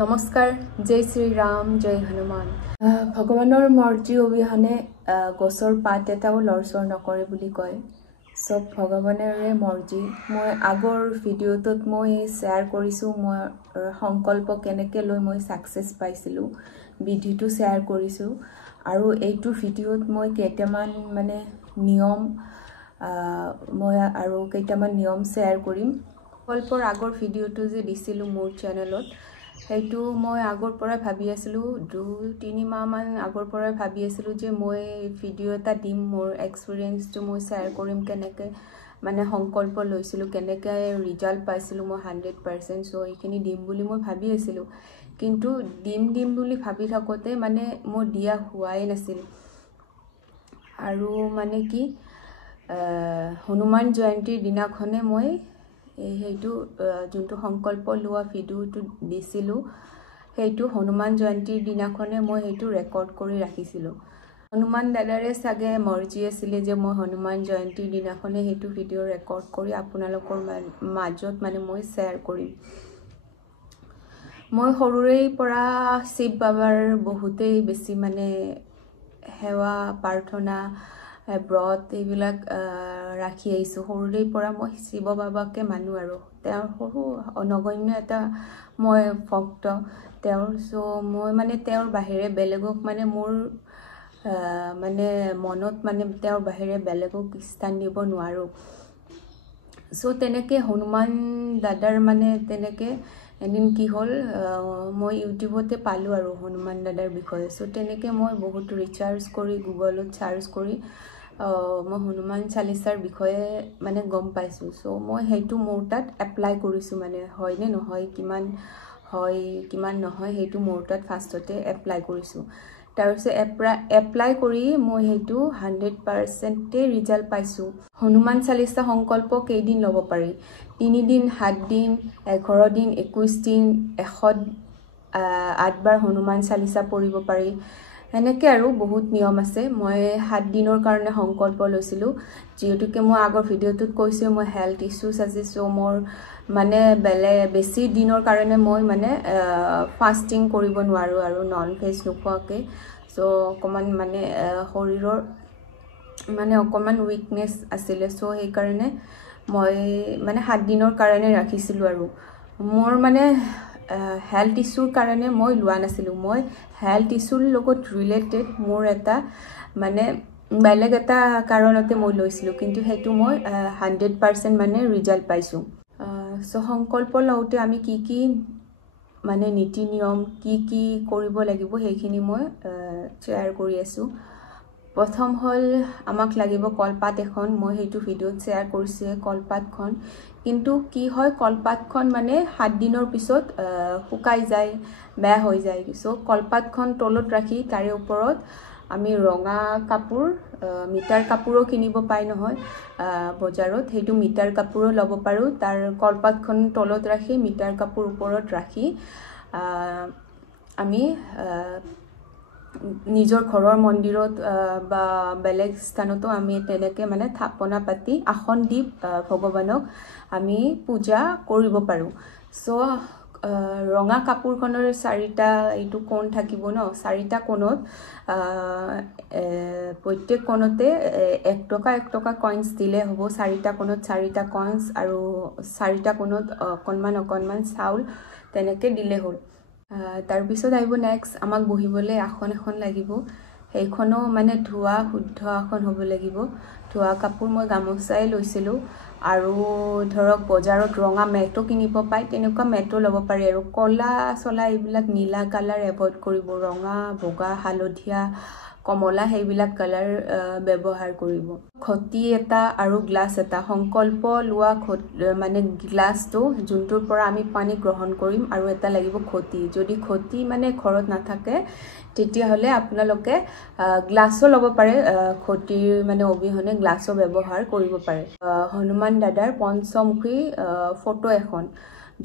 নমস্কাৰ জয় শ্ৰী ৰাম জয় হনুমান ভগৱানৰ মৰ্জি অবিহনে গছৰ পাত এটাও লৰচৰ নকৰে বুলি কয় সব ভগৱানৰে মৰ্জি মই আগৰ ভিডিঅ'টোত মই শ্বেয়াৰ কৰিছো মই সংকল্প কেনেকৈ লৈ মই সাকসেস পাইছিলো ভিডিঅ'টো শ্বেয়াৰ কৰিছো আৰু এইটো ভিডিঅ'ত মই কেইটামান মানে নিয়ম মই আৰু কেইটামান নিয়ম শ্বেয়াৰ কৰিম সংকল্পৰ আগৰ ভিডিঅ'টো যে দিছিলো মোৰ চেনেলত সেইটো মই আগৰ পৰা ভাবি আছিলো 2-3 মাহ মান আগৰ পৰা ভাবি আছিলো যে মই ভিডিঅ' এটা দিম মোৰ এক্সপেৰিয়েন্সটো মই শ্বেয়াৰ কৰিম কেনেকৈ মানে সংকল্প লৈছিলো কেনেকৈ ৰিজাল্ট পাইছিলো মই 100% সো এইখিনি দিম বুলি মই ভাবি আছিলো কিন্তু দিম বুলি ভাবি থাকোতে মানে মই দিয়া হোৱাই নাছিল আৰু মানে কি হনুমান জয়ন্তীৰ দিনাখনে মই এইটো যোনটো সংকল্প লোৱা ভিডিঅ'টো দিছিলো সেইটো হনুমান জয়ন্তীৰ দিনাখনে মই সেইটো ৰেকৰ্ড কৰি ৰাখিছিলো হনুমান দাদাৰে সাগে মৰ্জি আছিল যে মই হনুমান জয়ন্তীৰ দিনাখনে সেইটো ভিডিঅ' ৰেকৰ্ড কৰি আপোনালোকৰ মাজত মানে মই শ্বেয়াৰ কৰিম মই সৰুৰেই পৰা শিৱ বাবাৰ বহুতেই বেছি মানে সেৱা প্ৰাৰ্থনা ব্ৰত এইবিলাক ৰাখি আহিছো সৰুৰেই পৰা মই শিৱ বাবাকে মানো আৰু তেওঁৰ সৰু অনগন্য এটা মই ভক্ত তেওঁৰ সো মই মানে তেওঁৰ বাহিৰে বেলেগক মানে মোৰ মানে মনত মানে তেওঁৰ বাহিৰে বেলেগক স্থান দিব নোৱাৰো সো তেনেকে হনুমান দাদাৰ মানে তেনেকে এদিন কি হল মই ইউটিউবতে পালো আৰু হনুমান দাদাৰ বিষয়ে সো তেনেকে মই বহুত ৰিচাৰ্জ কৰি গুগলত সাৰ্চ কৰি মই হনুমান চালিসাৰ বিষয়ে মানে গম পাইছো সো মই হেতু মোৰ তাত এপ্লাই কৰিছো মানে হয় নে নহয় কিমান নহয় হেতু মোৰ তাত ফাৰ্ষ্টতে এপ্লাই কৰিছো তাৰপিছত এপ্লাই কৰি মই হেতু 100% ৰিজাল্ট পাইছো হনুমান চালিসা সংকল্প কেইদিন লব পাৰি 3 দিন 7 দিন 11 দিন 21 দিন 108 বাৰ হনুমান চালিসা পঢ়িব পাৰি এনেকে আৰু বহুত নিয়ম আছে মই 7 দিনৰ কাৰণে সংকল্প লৈছিলো যেহেতুকে মই আগৰ ভিডিঅ'টোত কৈছো মই হেলথ ইস্যুস আছে সো মোৰ মানে বেছি দিনৰ কাৰণে মই মানে ফাস্টিং কৰিব নোৱাৰো আৰু নন ভেজ নোখোৱাকে সো অকমান মানে শৰীৰৰ মানে অকমান উইকনেস আছিল সো এই কাৰণে মই মানে 7 দিনৰ কাৰণে ৰাখিছিলো আৰু মোৰ মানে হেলথ ইস্যুৰ কাৰণে মই লোৱা নাছিলো মই হেলথ ইস্যুৰ লগত ৰিলেটেড মোৰ এটা মানে বেলেগ এটা কাৰণতে মই লৈছিলো কিন্তু হেতু মই 100% মানে ৰিজাল্ট পাইছো সো সংকল্প লওতে আমি কি মানে নীতি নিয়ম কি কৰিব লাগিব হেখিনি মই শ্বেয়াৰ কৰি আছো প্ৰথম হল আমাক লাগিব কলপাত এখন মই হেতু ভিডিঅ'ত শ্বেয়াৰ কৰিছে কলপাতখন কিন্তু কি হয় কলপাতখন মানে 7 দিনৰ পিছত শুকাই যায় বেয়া হৈ যায় সো কলপাতখন তলত ৰাখি তাৰে ওপৰত আমি ৰঙা কাপোৰ মিটাৰ কাপোৰো কিনিব পাই নহয় বজাৰত হেতু মিটাৰ কাপোৰো লব পাৰো তাৰ কলপাতখন তলত ৰাখি মিটাৰ কাপোৰ ওপৰত ৰাখি আমি নিজৰ ঘৰৰ মন্দিৰত বা বেলেগ স্থানতো আমি তেনেকে মানে থাপনা পাতি আসন দি ভগৱানক আমি পূজা কৰিব পাৰো সো ৰঙা কাপোৰখনৰ 4টা এইটো কোণ থাকিব ন 4টা কোণত প্ৰত্যেক কোণতে 1 টকা কইন্স দিলে হ'ব 4টা কোণত 4টা কইন্স আৰু 4টা কোণত অকনমান চাউল তেনেকে দিলে হ'ল তাৰ পিছত আইব নেক্সট আমাক বহিবলৈ আসন এখন লাগিব সেইখনো মানে ধোৱা শুদ্ধ আসন হ'ব লাগিব ধোৱা কাপোৰ মই গামোচাই লৈছিলো আৰু ধৰক বজাৰত ৰঙা মেটো কিনিব পাই তেনেকুৱা মেটো লব পাৰি আৰু কলা চলা এইবিলাক নীলা কালাৰ এভয়েড কৰিব ৰঙা বগা হালধীয়া কমলা সেইবিলাক কালাৰ ব্যৱহাৰ কৰিব খতি এটা আৰু গ্লাস এটা সংকল্প লোৱা মানে গ্লাসটো যোনটোৰ পৰা আমি পানী গ্ৰহণ কৰিম আৰু এটা লাগিব খতি যদি খতি মানে ঘৰত নাথাকে তেতিয়া হলে আপোনালোকে গ্লাসও লব পাৰে খতিৰ মানে অবিহনে গ্লাসও ব্যৱহাৰ কৰিব পাৰে হনুমান দাদাৰ পঞ্চমুখী ফটো এখন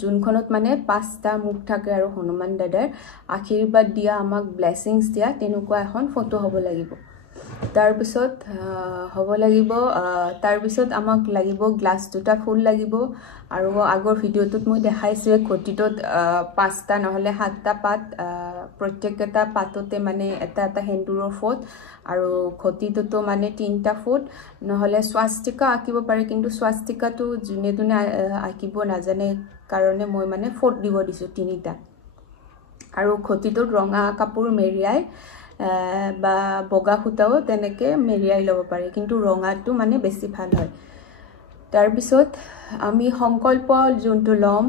যোনখনত মানে 5টা মুখ থাকে আৰু হনুমান দাদাৰ আশীৰ্বাদ দিয়া আমাক ব্লেসিংস দিয়া তেনেকুৱা এখন ফটো হ'ব লাগিব তাৰপিছত হ'ব লাগিব তাৰপিছত আমাক লাগিব গ্লাছ দুটা ফুল লাগিব আৰু আগৰ ভিডিঅ'টোত মই দেখাইছোৱে ঘটিটোত 5টা নহলে 7টা পাত প্ৰত্যেকটা পাততে মানে এটা এটা সেন্দুৰৰ ফুট আৰু ঘটিটোতো মানে 3টা ফুট নহলে স্বাস্তিকা আঁকিব পাৰে কিন্তু স্বাস্তিকাটো যোনে যোনে আঁকিব নাজানে কাৰণে মই মানে ফুট দিব দিছো 3টা আৰু ঘটিটোত ৰঙা কাপোৰ মেৰিয়াই বা বগা সুতাও তেনেকে মেৰিয়াই ল'ব পাৰে কিন্তু ৰঙাটো মানে বেছি ভাল হয় তাৰপিছত আমি সংকল্প যোনটো লম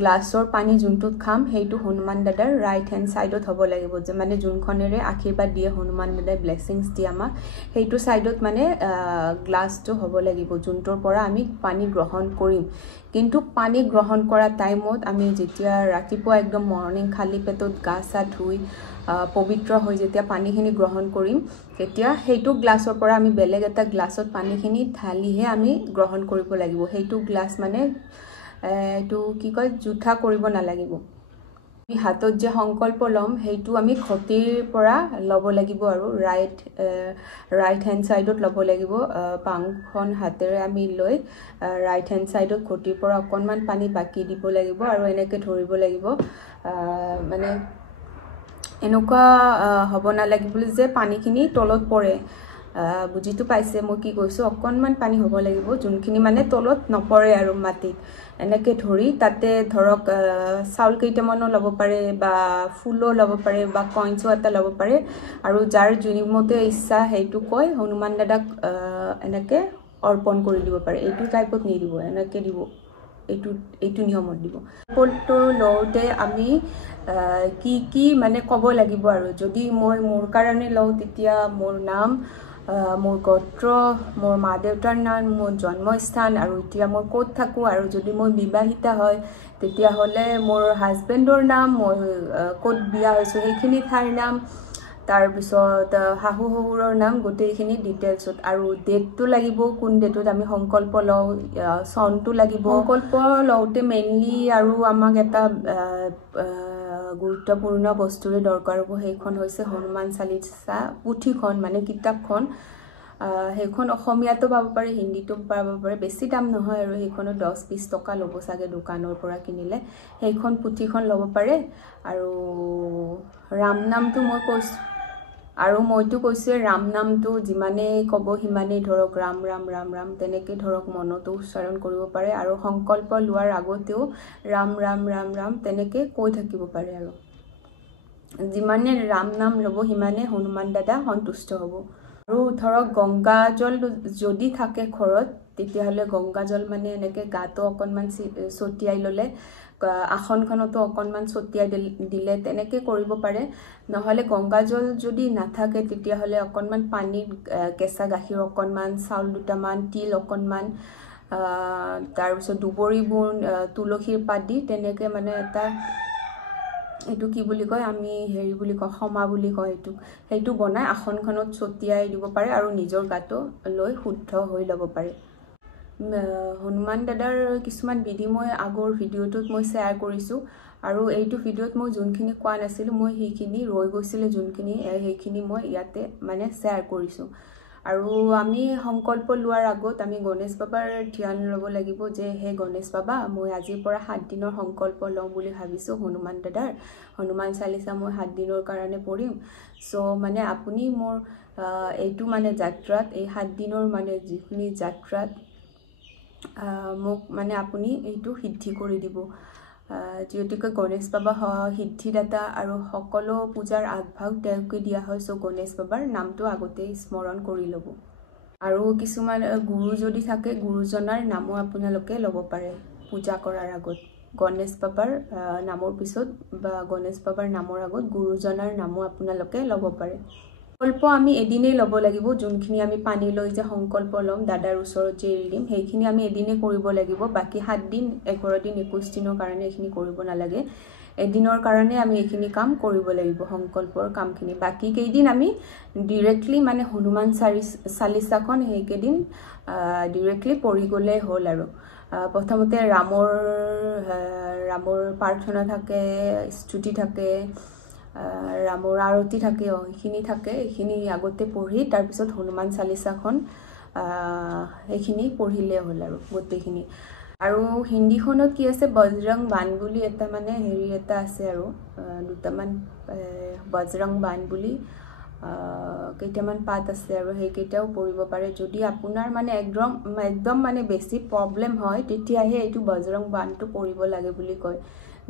গ্লাছৰ পানী যোনটো খাম সেইটো হনুমান দাদাৰ ৰাইট হ্যান্ড সাইডত হ'ব লাগিব যে মানে যোনখনেৰে আশীৰ্বাদ দিয়ে হনুমান দাদাই ব্লেছিংছ দিয়ে আমাক সেইটো সাইডত মানে গ্লাছটো হ'ব লাগিব যোনটোৰ পৰা আমি পানী গ্ৰহণ কৰিম কিন্তু পানী গ্ৰহণ কৰা টাইমত আমি যেতিয়া ৰাতিপুৱা একদম মৰ্নিং খালি পেটত গা সা ধুই পবিত্ৰ হৈ যেতিয়া পানীখিনি গ্ৰহণ কৰিম তেতিয়া সেইটো গ্লাছৰ পৰা আমি বেলেগ এটা গ্লাছত পানীখিনি ঢালিহে আমি গ্ৰহণ কৰিব লাগিব সেইটো গ্লাছ মানে এটো কি কয় জুঠা কৰিব নালাগিব আমি হাতত যে সংকল্প লম সেইটো আমি ঘটিৰ পৰা লব লাগিব আৰু ৰাইট হ্যান্ড সাইডত লব লাগিব পাংখন হাতেৰে আমি লৈ ৰাইট হ্যান্ড সাইডত ঘটিৰ পৰা অকনমান পানী বাকি দিব লাগিব আৰু এনেকে ধৰিব লাগিব মানে এনেকুৱা হ'ব নালাগিব যে পানীখিনি তলত পৰে বুজিটো পাইছে মই কি কৈছো অকনমান পানী হ'ব লাগিব যোনখিনি মানে তলত নপৰে আৰু মাটিত এনেকে ধৰি তাতে ধৰক চাউল কেইটামানো ল'ব পাৰে বা ফুলো ল'ব পাৰে বা কইনছো এটা ল'ব পাৰে আৰু যাৰ জুনিমতে ইচ্ছা সেইটো কয় হনুমান দাদাক এনেকে অৰ্পণ কৰি দিব পাৰে এইটো টাইপত নি দিব এনেকে দিব এইটো নিয়মত দিব পলটো লওতে আমি কি মানে ক'ব লাগিব আৰু যদি মই মোৰ কাৰণে লও তেতিয়া মোৰ নাম মোৰ গোত্ৰ মোৰ মা দেউতাৰ নাম মোৰ জন্মস্থান আৰু এতিয়া মই ক'ত থাকো আৰু যদি মই বিবাহিতা হয় তেতিয়া হলে মোৰ হাজবেণ্ডৰ নাম মই ক'ত বিয়া হৈছো সেইখিনি ঠাইৰ নাম তাৰ পিছত হাহু হহুৰৰ নাম গোটেইখিনি ডিটেইলছত আৰু ডেটটো লাগিব কোন ডেটত আমি সংকল্প লও সনটো লাগিব সংকল্প লওতে মেইনলি আৰু আমাক এটা গুৰুত্বপূৰ্ণ বস্তুৰে দৰকাৰ হ'ব সেইখন হৈছে হনুমান চালিসা পুথিখন মানে কিতাপখন সেইখন অসমীয়াটো পাব পাৰে হিন্দীটো পাব পাৰে বেছি দাম নহয় আৰু সেইখনো 10-20 টকা ল'ব সাগে দোকানৰ পৰা কিনিলে সেইখন পুথিখন ল'ব পাৰে আৰু ৰাম নামটো মই কৈছো আৰু মইতো কৈছো ৰাম নামটো যিমানে কব হিমানে ধৰক ৰাম ৰাম ৰাম ৰাম তেনেকে ধৰক মনতো উচ্চাৰণ কৰিব পাৰে আৰু সংকল্প লোৱাৰ আগতেও ৰাম ৰাম ৰাম ৰাম তেনেকে কৈ থাকিব পাৰে আৰু যিমানে ৰাম নাম ল'ব হিমানে হনুমান দাদা সন্তুষ্ট হ'ব আৰু ধৰক গংগা জল যদি থাকে ঘৰত তেতিয়া হলে গংগা জল মানে এনেকে গাটো অকনমান ছটিয়াই ললে আসনখনতো অকনমান ছটিয়াই দিলে তেনেকে কৰিব পাৰে নহলে গংগা জল যদি নাথাকে তেতিয়া হলে অকনমান পানী কেঁচা গাখীৰ অকনমান চাউল দুটামান তিল অকনমান তাৰ পিছত দুবৰি বুন তুলসীৰ পাত দি তেনেকে মানে এটা এটো কি বুলি কয় আমি হেৰি বুলি কয় ক্ষমা বুলি কয় সেইটো বনাই আসনখনত ছটিয়াই দিব পাৰে আৰু নিজৰ গাটো লৈ শুদ্ধ হৈ ল'ব পাৰে হনুমান দাদাৰ কিছুমান বিধি মই আগৰ ভিডিঅ'টোত মই শেয়াৰ কৰিছো আৰু এইটো ভিডিঅ'ত মই যোনখিনি কোৱা নাছিলো মই সেইখিনি ৰৈ গৈছিলে যোনখিনি সেইখিনি মই ইয়াতে মানে শেয়াৰ কৰিছো আৰু আমি সংকল্প লোৱাৰ আগত আমি গণেশ বাবাৰ ধ্যান ল'ব লাগিব যে হে গণেশ বাবা মই আজিৰ পৰা 7 দিনৰ সংকল্প লওঁ বুলি ভাবিছো হনুমান দাদাৰ হনুমান চালিসা মই 7 দিনৰ কাৰণে পঢ়িম সো মানে আপুনি মোৰ এইটো মানে যাত্ৰাত এই 7 দিনৰ মানে যিখিনি যাত্ৰাত মোক মানে আপুনি এইটো সিদ্ধি কৰি দিব যেহেতুকে গণেশ বাবা সিদ্ধিদাতা আৰু সকলো পূজাৰ আগভাগ তেওঁকে দিয়া হয় সো গণেশ বাবাৰ নামটো আগতে স্মৰণ কৰি ল'ব আৰু কিছুমান গুৰু যদি থাকে গুৰুজনাৰ নামো আপোনালোকে ল'ব পাৰে পূজা কৰাৰ আগত গণেশ বাবাৰ নামৰ পিছত বা গণেশ বাবাৰ নামৰ আগত গুৰুজনাৰ নামো আপোনালোকে ল'ব পাৰে সংকল্প আমি এদিনেই ল'ব লাগিব যোনখিনি আমি পানী লৈ যে সংকল্প ল'ম দাদাৰ ওচৰত যে এৰি দিম সেইখিনি আমি এদিনেই কৰিব লাগিব বাকি 7 দিন 11 দিন 21 দিনৰ কাৰণে এইখিনি কৰিব নালাগে এদিনৰ কাৰণে আমি এইখিনি কাম কৰিব লাগিব সংকল্পৰ কামখিনি বাকি কেইদিন আমি ডাইৰেক্টলি মানে হনুমান চালিসাখন হেকেদিন ডাইৰেক্টলি পঢ়ি গলে হ'ল আৰু প্ৰথমতে ৰামৰ প্ৰাৰ্থনা থাকে স্তুতি থাকে ৰামৰ আৰতি থাকে এইখিনি থাকে এইখিনি আগতে পঢ়ি তাৰপিছত হনুমান চালিচাখন এইখিনি পঢ়িলে হ'ল আৰু গোটেইখিনি আৰু হিন্দীখনত কি আছে বজৰং বান বুলি এটা মানে হেৰি এটা আছে আৰু দুটামান বজৰং বান বুলি কেইটামান পাত আছে আৰু সেইকেইটাও পঢ়িব পাৰে যদি আপোনাৰ মানে একদম মানে বেছি প্ৰব্লেম হয় তেতিয়াহে এইটো বজৰং বানটো পঢ়িব লাগে বুলি কয়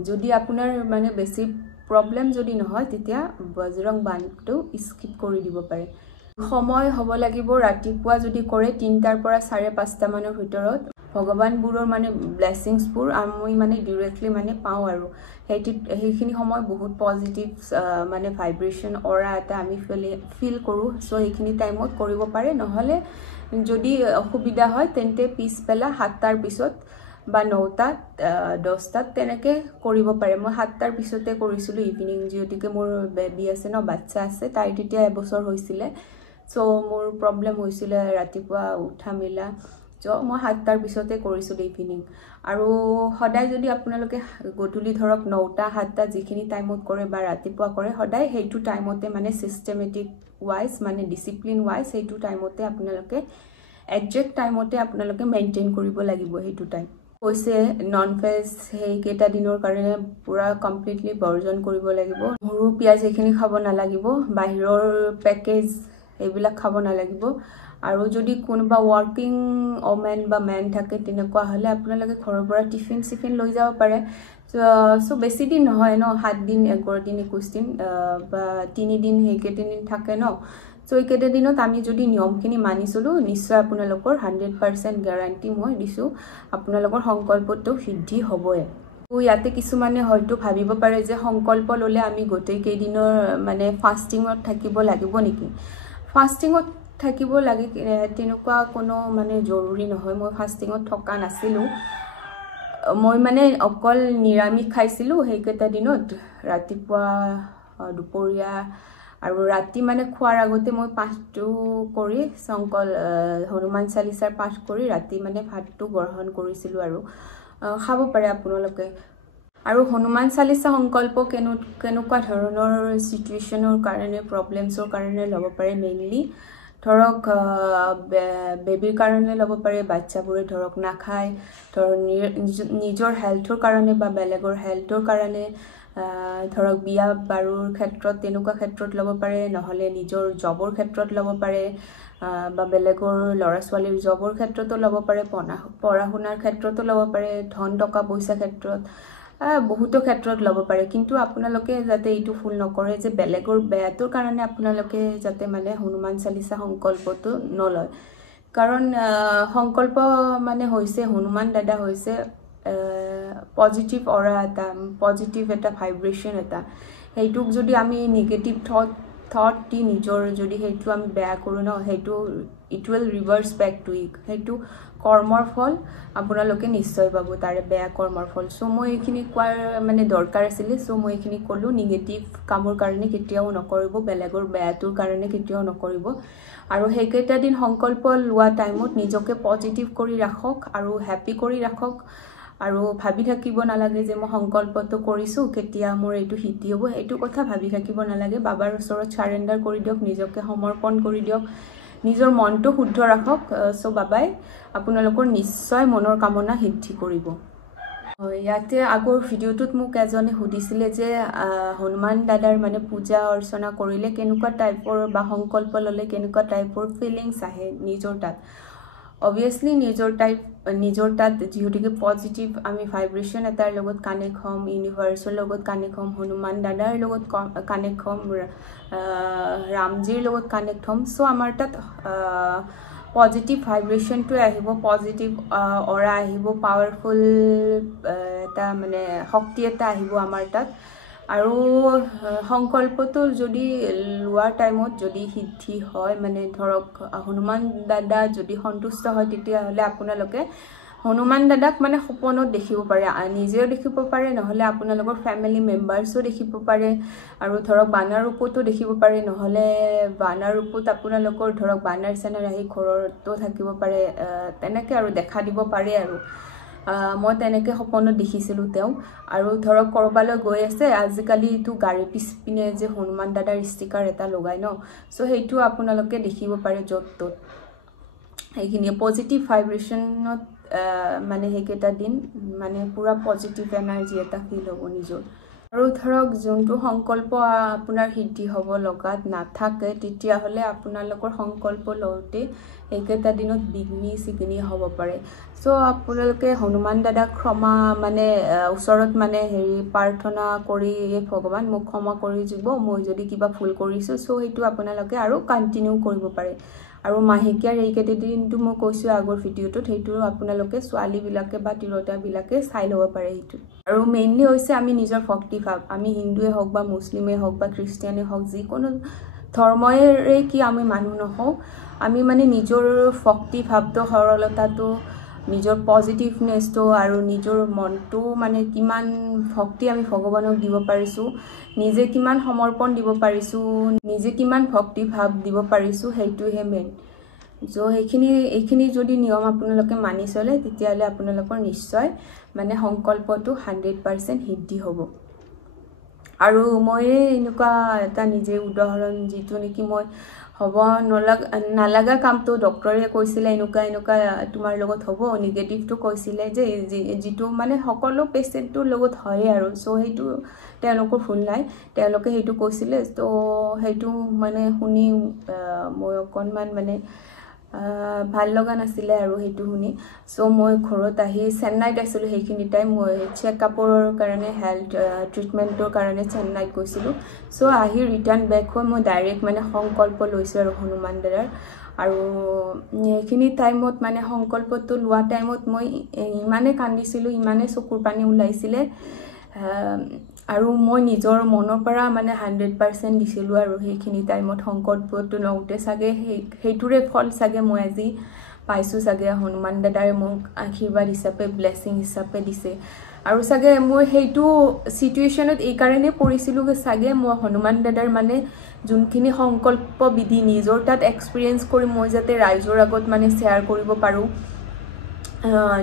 যদি আপোনাৰ মানে বেছি প্ৰব্লেম যদি নহয় তেতিয়া বজৰং বানটো স্কিপ কৰি দিব পাৰে সময় হ'ব লাগিব ৰাতিপুৱা যদি কৰে 3টাৰ পৰা 5:30 মানৰ ভিতৰত ভগৱানবোৰৰ মানে ব্লেছিংছবোৰ আমি মানে ডিৰেক্টলি মানে পাওঁ আৰু সেইখিনি সময় বহুত পজিটিভ মানে ভাইব্ৰেশ্যন অৰা এটা আমি ফিল কৰোঁ চ' সেইখিনি টাইমত কৰিব পাৰে নহ'লে যদি অসুবিধা হয় তেন্তে পিছবেলা 7টাৰ পিছত বা 9টাত 10টাত তেনেকৈ কৰিব পাৰে মই 7টাৰ পিছতে কৰিছিলোঁ ইভিনিং যিহেতুকে মোৰ বেবী আছে ন বাচ্চা আছে তাই তেতিয়া এবছৰ হৈছিলে চ' মোৰ প্ৰব্লেম হৈছিলে ৰাতিপুৱা উঠা মেলা চ' মই 7টাৰ পিছতে কৰিছিলোঁ ইভিনিং আৰু সদায় যদি আপোনালোকে গধূলি ধৰক 9টা 7টা যিখিনি টাইমত কৰে বা ৰাতিপুৱা কৰে সদায় সেইটো টাইমতে মানে চিষ্টেমেটিক ৱাইজ মানে ডিচিপ্লিন ৱাইজ সেইটো টাইমতে আপোনালোকে একজেক্ট টাইমতে আপোনালোকে মেইনটেইন কৰিব লাগিব সেইটো টাইম কৈছে নন ভেজ সেইকেইটা দিনৰ কাৰণে পুৰা কমপ্লিটলি বৰ্জন কৰিব লাগিব সৰু পিঁয়াজ এইখিনি খাব নালাগিব বাহিৰৰ পেকেজ এইবিলাক খাব নালাগিব আৰু যদি কোনোবা ৱৰ্কিং ওমেন বা মেন থাকে তেনেকুৱা হ'লে আপোনালোকে ঘৰৰ পৰা টিফিন লৈ যাব পাৰে চ' বেছি দিন নহয় ন 7 দিন 11 দিন 21 দিন বা 3 দিন সেইকেইদিন থাকে ন চ' এইকেইটা দিনত আমি যদি নিয়মখিনি মানি চলোঁ নিশ্চয় আপোনালোকৰ 100% গেৰাণ্টি মই দিছোঁ আপোনালোকৰ সংকল্পটো সিদ্ধি হ'বই ইয়াতে কিছুমানে হয়তো ভাবিব পাৰে যে সংকল্প ল'লে আমি গোটেই কেইদিনৰ মানে ফাষ্টিঙত থাকিব লাগিব নেকি ফাষ্টিঙত থাকিব লাগে তেনেকুৱা কোনো মানে জৰুৰী নহয় মই ফাষ্টিঙত থকা নাছিলোঁ মই মানে অকল নিৰামিষ খাইছিলোঁ সেইকেইটা দিনত ৰাতিপুৱা দুপৰীয়া আৰু ৰাতি মানে খোৱাৰ আগতে মই পাঠটো কৰি হনুমান চালিচাৰ পাঠ কৰি ৰাতি মানে ভাতটো গ্ৰহণ কৰিছিলোঁ আৰু খাব পাৰে আপোনালোকে আৰু হনুমান চালিচা সংকল্প কেনেকুৱা ধৰণৰ চিটুৱেশ্যনৰ কাৰণে প্ৰব্লেমছৰ কাৰণে ল'ব পাৰে মেইনলি ধৰক বেবীৰ কাৰণে ল'ব পাৰে বাচ্চাবোৰে ধৰক নাখায় ধৰক নিজৰ হেল্থৰ কাৰণে বা বেলেগৰ হেল্থৰ কাৰণে ধৰক বিয়া বাৰুৰ ক্ষেত্ৰত তেনেকুৱা ক্ষেত্ৰত ল'ব পাৰে নহ'লে নিজৰ জবৰ ক্ষেত্ৰত ল'ব পাৰে বা বেলেগৰ ল'ৰা ছোৱালীৰ জবৰ ক্ষেত্ৰতো ল'ব পাৰে পঢ়া শুনাৰ ক্ষেত্ৰতো ল'ব পাৰে ধন টকা পইচা ক্ষেত্ৰত বহুতো ক্ষেত্ৰত ল'ব পাৰে কিন্তু আপোনালোকে যাতে এইটো ভুল নকৰে যে বেলেগৰ বেয়াটোৰ কাৰণে আপোনালোকে যাতে মানে হনুমান চালিচা সংকল্পটো নলয় কাৰণ সংকল্প মানে হৈছে হনুমান দাদা হৈছে পজিটিভ অৰা এটা পজিটিভ এটা ভাইব্ৰেশ্যন এটা সেইটোক যদি আমি নিগেটিভ থট দি নিজৰ যদি সেইটো আমি বেয়া কৰোঁ ন সেইটো it will reverse back to it সেইটো কৰ্মৰ ফল আপোনালোকে নিশ্চয় পাব তাৰে বেয়া কৰ্মৰ ফল চ' মই এইখিনি কোৱাৰ মানে দৰকাৰ আছিলে চ' মই এইখিনি ক'লোঁ নিগেটিভ কামৰ কাৰণে কেতিয়াও নকৰিব বেলেগৰ বেয়াটোৰ কাৰণে কেতিয়াও নকৰিব আৰু সেইকেইটা দিন সংকল্প লোৱা টাইমত নিজকে পজিটিভ কৰি ৰাখক আৰু হেপী কৰি ৰাখক আৰু ভাবি থাকিব নালাগে যে মই সংকল্পটো কৰিছোঁ কেতিয়া মোৰ এইটো সিদ্ধি হ'ব এইটো কথা ভাবি থাকিব নালাগে বাবাৰ ওচৰত চাৰেণ্ডাৰ কৰি দিয়ক নিজকে সমৰ্পণ কৰি দিয়ক নিজৰ মনটো শুদ্ধ ৰাখক চ' বাবাই আপোনালোকৰ নিশ্চয় মনৰ কামনা সিদ্ধি কৰিব ইয়াতে আগৰ ভিডিঅ'টোত মোক এজনে সুধিছিলে যে হনুমান দাদাৰ মানে পূজা অৰ্চনা কৰিলে কেনেকুৱা টাইপৰ বা সংকল্প ল'লে কেনেকুৱা টাইপৰ ফিলিংছ আহে নিজৰ তাত অবভিয়াছলি নিজৰ তাত যিহেতুকে পজিটিভ আমি ভাইব্ৰেশ্যন এটাৰ লগত কানেক্ট হ'ম ইউনিভাৰ্ছৰ লগত কানেক্ট হ'ম হনুমান দাদাৰ লগত কানেক্ট হ'ম ৰামজীৰ লগত কানেক্ট হ'ম চ' আমাৰ তাত পজিটিভ ভাইব্ৰেশ্যনটোৱে আহিব পজিটিভ অৰা আহিব পাৱাৰফুল এটা মানে শক্তি এটা আহিব আমাৰ তাত আৰু সংকল্পটো যদি লোৱাৰ টাইমত যদি সিদ্ধি হয় মানে ধৰক হনুমান দাদা যদি সন্তুষ্ট হয় তেতিয়াহ'লে আপোনালোকে হনুমান দাদাক মানে সপোনত দেখিব পাৰে নিজেও দেখিব পাৰে নহ'লে আপোনালোকৰ ফেমিলি মেম্বাৰ্ছো দেখিব পাৰে আৰু ধৰক বানাৰ ৰূপতো দেখিব পাৰে নহ'লে বানাৰ ৰূপত আপোনালোকৰ ধৰক বানাৰ চানাৰ আহি ঘৰতো থাকিব পাৰে তেনেকৈ আৰু দেখা দিব পাৰে আৰু মই তেনেকৈ সপোনত দেখিছিলোঁ তেওঁ আৰু ধৰক ক'ৰবালৈ গৈ আছে আজিকালিতো গাড়ীৰ পিছপিনে যে হনুমান দাদাৰ ষ্টিকাৰ এটা লগাই ন চ' সেইটো আপোনালোকে দেখিব পাৰে য'ত ত'ত সেইখিনি পজিটিভ ভাইব্ৰেশ্যনত মানে সেইকেইটা দিন মানে পুৰা পজিটিভ এনাৰ্জি এটা ফিল হ'ব নিজৰ আৰু ধৰক যোনটো সংকল্প আপোনাৰ সিদ্ধি হ'ব লগাত নাথাকে তেতিয়াহ'লে আপোনালোকৰ সংকল্প লওঁতে এইকেইটা দিনত বিঘ্নি হ'ব পাৰে চ' আপোনালোকে হনুমান দাদাক ক্ষমা মানে ওচৰত মানে প্ৰাৰ্থনা কৰি ভগৱান মোক ক্ষমা কৰি দিব মই যদি কিবা ভুল কৰিছোঁ চ' সেইটো আপোনালোকে আৰু কণ্টিনিউ কৰিব পাৰে আৰু মাহেকীয়াৰ এইকেইটা দিনটো মই কৈছোঁ আগৰ ভিডিঅ'টোত সেইটো আপোনালোকে ছোৱালীবিলাকে বা তিৰোতাবিলাকে চাই ল'ব পাৰে সেইটো আৰু মেইনলি হৈছে আমি নিজৰ ভক্তিভাৱ আমি হিন্দুৱে হওক বা মুছলিমেই হওক বা খ্ৰীষ্টিয়ানে হওক যিকোনো ধৰ্মৰে কি আমি মানুহ নহওঁ আমি মানে নিজৰ ভক্তিভাৱটো সৰলতাটো নিজৰ পজিটিভনেছটো আৰু নিজৰ মনটো মানে কিমান ভক্তি আমি ভগৱানক দিব পাৰিছোঁ নিজে কিমান সমৰ্পণ দিব পাৰিছোঁ নিজে কিমান ভক্তিভাৱ দিব পাৰিছোঁ সেইটোহে মেইন চ' এইখিনি যদি নিয়ম আপোনালোকে মানি চলে তেতিয়াহ'লে আপোনালোকৰ নিশ্চয় মানে সংকল্পটো 100% সিদ্ধি হ'ব আৰু মই এনেকুৱা এটা নিজে উদাহৰণ যিটো নেকি মই হ'ব নালাগা কামটো ডক্টৰে কৈছিলে এনেকুৱা তোমাৰ লগত হ'ব নিগেটিভটো কৈছিলে যে যিটো মানে সকলো পেচেণ্টৰ লগত হয় আৰু চ' সেইটো তেওঁলোকৰ ভুল নাই তেওঁলোকে সেইটো কৈছিলে তো সেইটো মানে শুনি মই অকণমান মানে ভাল লগা নাছিলে আৰু সেইটো শুনি চ' মই ঘৰত আহি চেন্নাইত আছিলোঁ সেইখিনি টাইম মই চেকআপৰ কাৰণে হেল্থ ট্ৰিটমেণ্টৰ কাৰণে চেন্নাইত গৈছিলোঁ চ' আহি ৰিটাৰ্ণ বেক হৈ মই ডাইৰেক্ট মানে সংকল্প লৈছোঁ আৰু হনুমান দাদাৰ আৰু এইখিনি টাইমত মানে সংকল্পটো লোৱা টাইমত মই ইমানে কান্দিছিলোঁ ইমানে চকুৰ পানী ওলাইছিলে আৰু মই নিজৰ মনৰ পৰা মানে 100% দিছিলোঁ আৰু সেইখিনি টাইমত সংকল্পটো লওঁতে চাগে সেইটোৰে ফল চাগে মই আজি পাইছোঁ চাগে হনুমান দাদাই মোক আশীৰ্বাদ হিচাপে ব্লেছিং হিচাপে দিছে আৰু চাগে মই সেইটো চিটুৱেশ্যনত এইকাৰণে পৰিছিলোঁ চাগে মই হনুমান দাদাৰ মানে যোনখিনি সংকল্প বিধি নিজৰ তাত এক্সপিৰিয়েঞ্চ কৰি মই যাতে ৰাইজৰ আগত মানে শ্বেয়াৰ কৰিব পাৰোঁ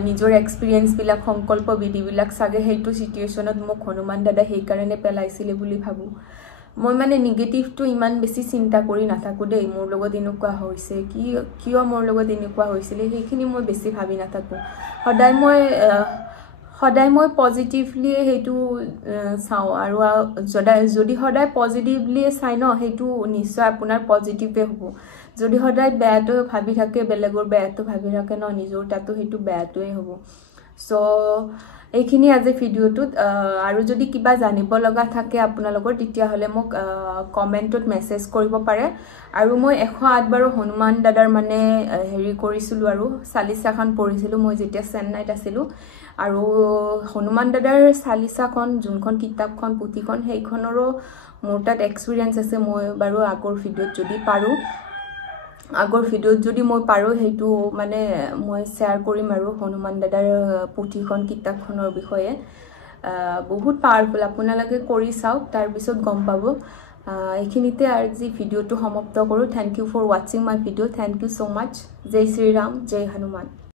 নিজৰ এক্সপিৰিয়েঞ্চবিলাক সংকল্প বিধিবিলাক চাগে সেইটো চিটুৱেশ্যনত মোক হনুমান দাদা সেইকাৰণে পেলাইছিলে বুলি ভাবোঁ মই মানে নিগেটিভটো ইমান বেছি চিন্তা কৰি নাথাকোঁ দেই মোৰ লগত এনেকুৱা হৈছে কিয় মোৰ লগত এনেকুৱা হৈছিলে সেইখিনি মই বেছি ভাবি নাথাকোঁ সদায় মই পজিটিভলি সেইটো চাওঁ আৰু যদি সদায় পজিটিভলি চাই ন সেইটো নিশ্চয় আপোনাৰ পজিটিভে হ'ব যদি সদায় বেয়াটো ভাবি থাকে বেলেগৰ বেয়াটো ভাবি থাকে ন নিজৰ তাতো সেইটো বেয়াটোৱে হ'ব চ' এইখিনি আজি ভিডিঅ'টোত আৰু যদি কিবা জানিব লগা থাকে আপোনালোকৰ তেতিয়াহ'লে মোক কমেণ্টত মেছেজ কৰিব পাৰে আৰু মই 108 বাৰ হনুমান দাদাৰ মানে কৰিছিলোঁ আৰু চালিচাখন পঢ়িছিলোঁ মই যেতিয়া চেন্নাইত আছিলোঁ আৰু হনুমান দাদাৰ চালিচাখন যোনখন কিতাপখন পুথিখন সেইখনৰো মোৰ তাত এক্সপিৰিয়েঞ্চ আছে মই বাৰু আগৰ ভিডিঅ'ত যদি মই পাৰোঁ সেইটো মানে মই শ্বেয়াৰ কৰিম আৰু হনুমান দাদাৰ পুথিখন কিতাপখনৰ বিষয়ে বহুত পাৱাৰফুল আপোনালোকে কৰি চাওক তাৰপিছত গম পাব এইখিনিতে আজি ভিডিঅ'টো সমাপ্ত কৰোঁ থেংক ইউ ফৰ ৱাচিং my video' thank you so' much জয় শ্ৰীৰাম জয় হনুমান